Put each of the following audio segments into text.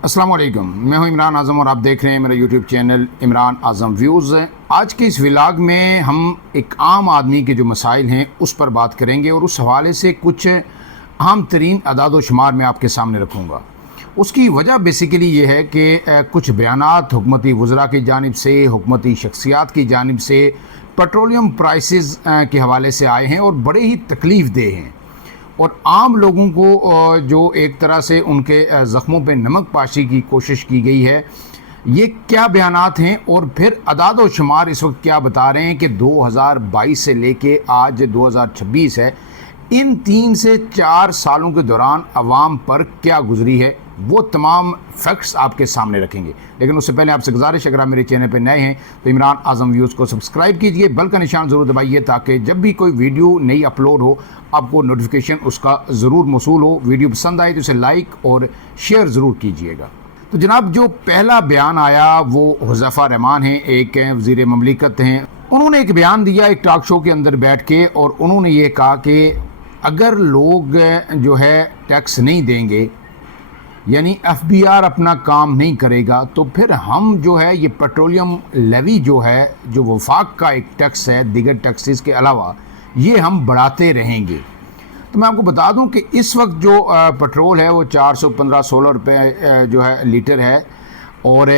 अस्सलाम वालेकुम, मैं हूं इमरान आज़म और आप देख रहे हैं मेरा यूट्यूब चैनल इमरान आज़म व्यूज़। आज के इस व्लॉग में हम एक आम आदमी के जो मसाइल हैं उस पर बात करेंगे और उस हवाले से कुछ अहम तरीन अदाद व शुमार मैं आपके सामने रखूँगा। उसकी वजह बेसिकली ये है कि कुछ बयानात हुकूमती वज़रा की जानिब से, हुकूमती शख्सियात की जानिब से पेट्रोलियम प्राइसेस के हवाले से आए हैं और बड़े ही तकलीफ़ देह हैं और आम लोगों को जो एक तरह से उनके ज़ख्मों पे नमक पाशी की कोशिश की गई है। ये क्या बयानात हैं और फिर अदाद व शुमार इस वक्त क्या बता रहे हैं कि 2022 से लेके आज 2026 है, इन 3 से 4 सालों के दौरान अवाम पर क्या गुजरी है, वो तमाम फैक्ट्स आपके सामने रखेंगे। लेकिन उससे पहले आपसे गुजारिश, अगर आप मेरे चैनल पर नए हैं तो इमरान आज़म व्यूज़ को सब्सक्राइब कीजिए, बेल का निशान ज़रूर दबाइए ताकि जब भी कोई वीडियो नई अपलोड हो आपको नोटिफिकेशन उसका ज़रूर मौसूल हो। वीडियो पसंद आए तो इसे लाइक और शेयर ज़रूर कीजिएगा। तो जनाब, जो पहला बयान आया वो हुज़ैफ़ा रहमान हैं, एक वज़ीर ममलिकत हैं। उन्होंने एक बयान दिया एक टॉक शो के अंदर बैठ के और उन्होंने ये कहा कि अगर लोग जो है टैक्स नहीं देंगे, यानी FBR अपना काम नहीं करेगा, तो फिर हम जो है ये पेट्रोलियम लेवी जो है, जो वफाक का एक टैक्स है दीगर टैक्सेस के अलावा, ये हम बढ़ाते रहेंगे। तो मैं आपको बता दूं कि इस वक्त जो पेट्रोल है वो 415-16 रुपये जो है लीटर है और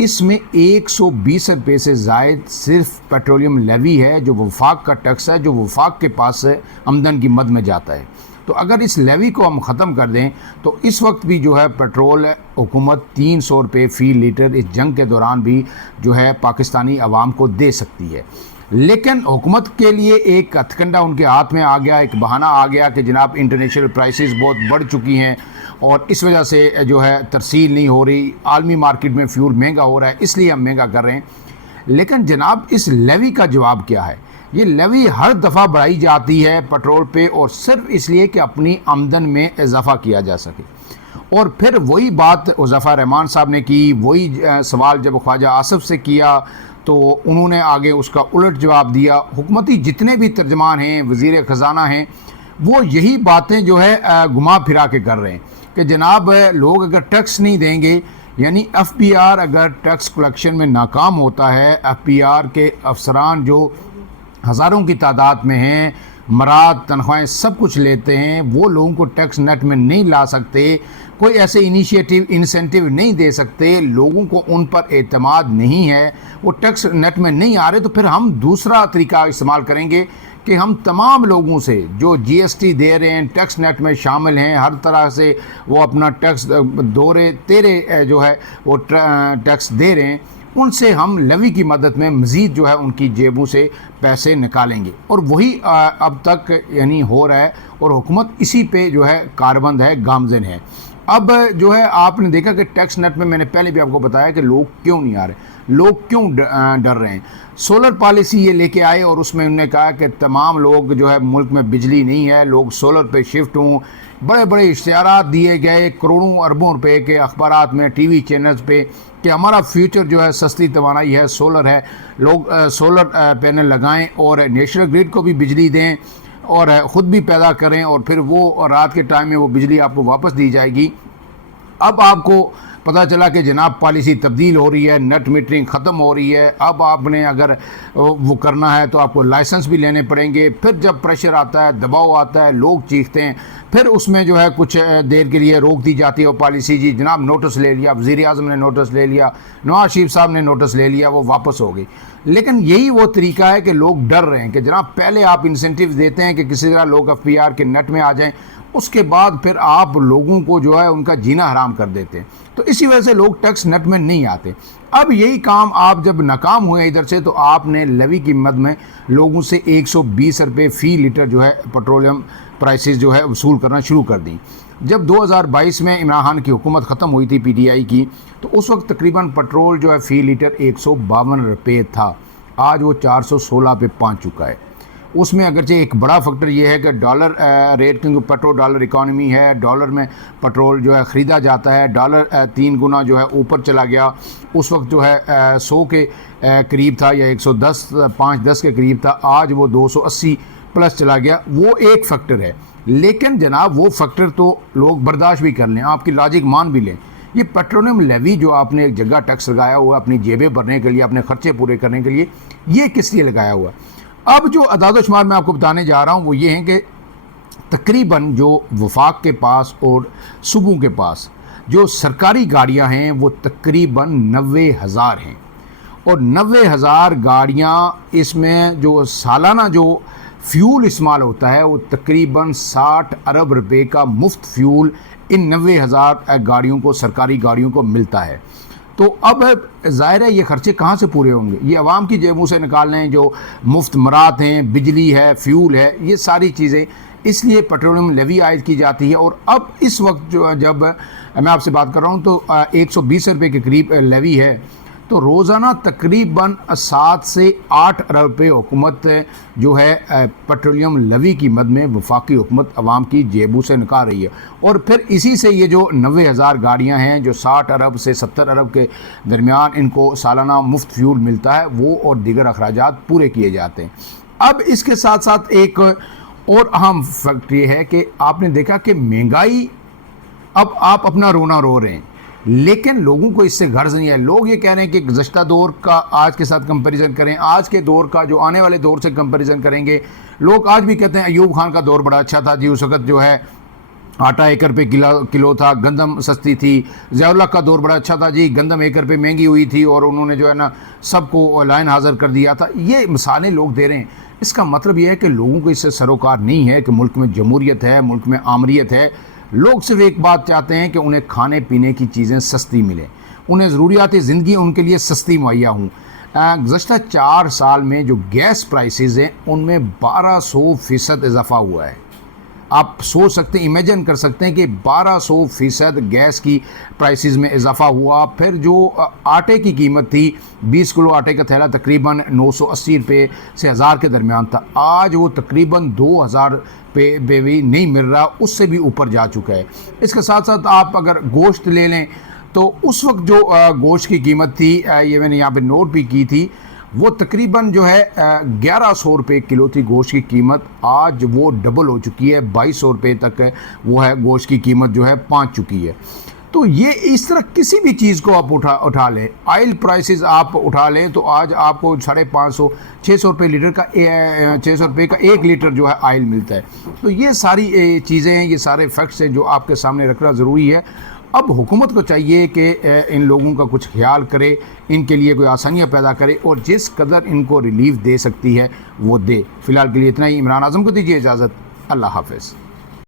इसमें 120 रुपये से ज़ायद सिर्फ पेट्रोलियम लेवी है जो वफाक का टैक्स है, जो वफाक के पास आमदन की मद में जाता है। तो अगर इस लेवी को हम ख़त्म कर दें तो इस वक्त भी जो है पेट्रोल हुकूमत 300 रुपये फ़ी लीटर इस जंग के दौरान भी जो है पाकिस्तानी अवाम को दे सकती है। लेकिन हुकूमत के लिए एक हथकंडा उनके हाथ में आ गया, एक बहाना आ गया कि जनाब इंटरनेशनल प्राइसेस बहुत बढ़ चुकी हैं और इस वजह से जो है तरसील नहीं हो रही, आलमी मार्केट में फ्यूल महंगा हो रहा है, इसलिए हम महंगा कर रहे हैं। लेकिन जनाब, इस लेवी का जवाब क्या है? ये लेवी हर दफ़ा बढ़ाई जाती है पेट्रोल पे और सिर्फ इसलिए कि अपनी आमदन में इजाफा किया जा सके। और फिर वही बात हुज़ैफ़ा रहमान साहब ने की, वही सवाल जब ख्वाजा आसिफ से किया तो उन्होंने आगे उसका उलट जवाब दिया। हुकूमती जितने भी तर्जमान हैं, वज़ीर ख़जाना हैं, वो यही बातें जो है घुमा फिरा के कर रहे हैं कि जनाब लोग अगर टैक्स नहीं देंगे, यानी FBR अगर टैक्स कलेक्शन में नाकाम होता है, FBR के अफसरान जो हज़ारों की तादाद में हैं, मराद तनख्वाहें सब कुछ लेते हैं, वो लोगों को टैक्स नेट में नहीं ला सकते, कोई ऐसे इनिशिएटिव इंसेंटिव नहीं दे सकते, लोगों को उन पर एतमाद नहीं है, वो टैक्स नेट में नहीं आ रहे, तो फिर हम दूसरा तरीका इस्तेमाल करेंगे कि हम तमाम लोगों से जो GST दे रहे हैं, टैक्स नेट में शामिल हैं, हर तरह से वो अपना टैक्स दोरे तेरे जो है वो टैक्स दे रहे हैं, उनसे हम लेवी की मदद में मज़ीद जो है उनकी जेबों से पैसे निकालेंगे। और वही अब तक यानी हो रहा है और हुकूमत इसी पे जो है कारबंद है, गामज़न है। अब जो है आपने देखा कि टैक्स नेट में मैंने पहले भी आपको बताया कि लोग क्यों नहीं आ रहे, लोग क्यों डर रहे हैं। सोलर पॉलिसी ये लेके आए और उसमें उन्होंने कहा कि तमाम लोग जो है मुल्क में बिजली नहीं है, लोग सोलर पे शिफ्ट हों। बड़े बड़े इश्तिहारात दिए गए करोड़ों अरबों रुपए के अखबारात में, TV चैनल्स पे कि हमारा फ्यूचर जो है सस्ती तवानाई है, सोलर है, लोग सोलर पैनल लगाएं और नेशनल ग्रिड को भी बिजली दें और ख़ुद भी पैदा करें और फिर वो रात के टाइम में वो बिजली आपको वापस दी जाएगी। अब आपको पता चला कि जनाब पॉलिसी तब्दील हो रही है, नेट मीटरिंग ख़त्म हो रही है। अब आपने अगर वो करना है तो आपको लाइसेंस भी लेने पड़ेंगे। फिर जब प्रेशर आता है, दबाव आता है, लोग चीखते हैं, फिर उसमें जो है कुछ देर के लिए रोक दी जाती है वो पॉलिसी। जी जनाब नोटिस ले लिया, वज़ीर आज़म ने नोटिस ले लिया, नवाज शरीफ साहब ने नोटिस ले लिया, वो वापस हो गई। लेकिन यही वो तरीका है कि लोग डर रहे हैं कि जनाब पहले आप इंसेंटिव देते हैं कि किसी तरह लोग FBR के नेट में आ जाएं, उसके बाद फिर आप लोगों को जो है उनका जीना हराम कर देते हैं। तो इसी वजह से लोग टैक्स नेट में नहीं आते। अब यही काम आप जब नाकाम हुए इधर से, तो आपने लेवी की मद में लोगों से 120 रुपये फ़ी लीटर जो है पेट्रोलियम प्राइसेस जो है वसूल करना शुरू कर दी। जब 2022 में इमरान खान की हुकूमत ख़त्म हुई थी PTI की, तो उस वक्त तकरीबन पेट्रोल जो है फ़ी लीटर 152 रुपये था, आज वो 416 पे पहुँच चुका है। उसमें अगरचे एक बड़ा फैक्टर ये है कि डॉलर रेट, क्योंकि पेट्रोल डॉलर इकॉनमी है, डॉलर में पेट्रोल जो है ख़रीदा जाता है, डॉलर 3 गुना जो है ऊपर चला गया। उस वक्त जो है 100 के करीब था या 110 5-10 के करीब था, आज वो 280 प्लस चला गया। वो एक फैक्टर है, लेकिन जनाब वो फैक्टर तो लोग बर्दाश्त भी कर लें, आपकी लॉजिक मान भी लें یہ پیٹرولیم لیوی جو آپ نے ایک جگہ ٹیکس لگایا ہوا ہے اپنی جیبیں بھرنے کے لیے، اپنے خرچے پورے کرنے کے لیے، یہ کس لیے لگایا ہوا ہے؟ اب جو اعداد و شمار میں آپ کو بتانے جا رہا ہوں وہ یہ ہیں کہ تقریباً جو وفاق کے پاس اور صوبوں کے پاس جو سرکاری گاڑیاں ہیں وہ تقریباً 90,000 ہیں، اور 90,000 گاڑیاں، اس میں جو سالانہ جو فیول استعمال ہوتا ہے وہ تقریباً 60 ارب روپے کا مفت فیول ان 90,000 گاڑیوں کو، سرکاری گاڑیوں کو ملتا ہے۔ تو اب ظاہر ہے یہ خرچے کہاں سے پورے ہوں گے؟ یہ عوام کی جیبوں سے نکالنے ہیں، جو مفت مرات ہیں، بجلی ہے، فیول ہے، یہ ساری چیزیں، اس لیے پیٹرولیم لیوی عائد کی جاتی ہے۔ اور اب اس وقت جب میں آپ سے بات کر رہا ہوں تو 120 روپے کے قریب لیوی ہے، تو روزانہ تقریباً 7 سے 8 ارب روپے حکومت جو ہے پیٹرولیم لیوی کی مد میں وفاقی حکومت عوام کی جیبوں سے نکال رہی ہے، اور پھر اسی سے یہ جو 90,000 گاڑیاں ہیں جو 60 ارب سے 70 ارب کے درمیان ان کو سالانہ مفت فیول ملتا ہے، وہ اور دیگر اخراجات پورے کیے جاتے ہیں۔ اب اس کے ساتھ ساتھ ایک اور اہم فیکٹ یہ ہے کہ آپ نے دیکھا کہ مہنگائی، اب آپ اپنا رونا رو رہے ہیں لیکن لوگوں کو اس سے غرض نہیں ہے۔ لوگ یہ کہہ رہے ہیں کہ گزشتہ دور کا آج کے ساتھ کمپیریزن کریں، آج کے دور کا جو آنے والے دور سے کمپیریزن کریں گے۔ لوگ آج بھی کہتے ہیں ایوب خان کا دور بڑا اچھا تھا جی، اس وقت جو ہے آٹا 1 روپے کلو تھا، گندم سستی تھی۔ ضیاء اللہ کا دور بڑا اچھا تھا جی، گندم 1 روپے مہنگی ہوئی تھی اور انہوں نے جو ہے نا سب کو لائن حاضر کر دیا تھا۔ یہ مثالیں لوگ دے رہے ہیں، اس کا مطلب یہ ہے کہ لوگوں کو اس سے سروکار نہیں ہے کہ ملک میں جمہوریت ہے، ملک میں آمریت ہے۔ لوگ صرف ایک بات چاہتے ہیں کہ انہیں کھانے پینے کی چیزیں سستی ملیں، انہیں ضروریات زندگی ان کے لیے سستی مہیا ہوں۔ گزشتہ 4 سال میں جو گیس پرائسز ہیں ان میں 1200% اضافہ ہوا ہے۔ آپ سوچ سکتے ہیں، امیجن کر سکتے ہیں کہ 1200% گیس کی پرائسز میں اضافہ ہوا۔ پھر جو آٹے کی قیمت تھی، 20 کلو آٹے کا تھیلا تقریباً 980 روپے سے 1000 کے درمیان تھا، آج وہ تقریباً 2000 پہ بھی نہیں مل رہا، اس سے بھی اوپر جا چکا ہے۔ اس کے ساتھ ساتھ آپ اگر گوشت لے لیں تو اس وقت جو گوشت کی قیمت تھی، یہ میں نے یہاں پہ نوٹ بھی کی تھی، وہ تقریباً جو ہے 1100 روپے کلو تھی گوشت کی قیمت، آج وہ ڈبل ہو چکی ہے، 2200 روپے تک وہ ہے گوشت کی قیمت جو ہے پہنچ چکی ہے۔ تو یہ اس طرح کسی بھی چیز کو آپ اٹھا لیں، آئل پرائسز آپ اٹھا لیں تو آج آپ کو 550 600 روپے لیٹر کا 600 روپے کا 1 لیٹر جو ہے آئل ملتا ہے۔ تو یہ ساری چیزیں ہیں، یہ سارے فیکٹس ہیں جو آپ کے سامنے رکھنا ضروری ہے۔ اب حکومت کو چاہیے کہ ان لوگوں کا کچھ خیال کرے، ان کے لیے کوئی آسانیاں پیدا کرے اور جس قدر ان کو ریلیف دے سکتی ہے وہ دے۔ فی الحال کے لیے اتنا ہی۔ عمران اعظم کو دیجیے اجازت، اللہ حافظ۔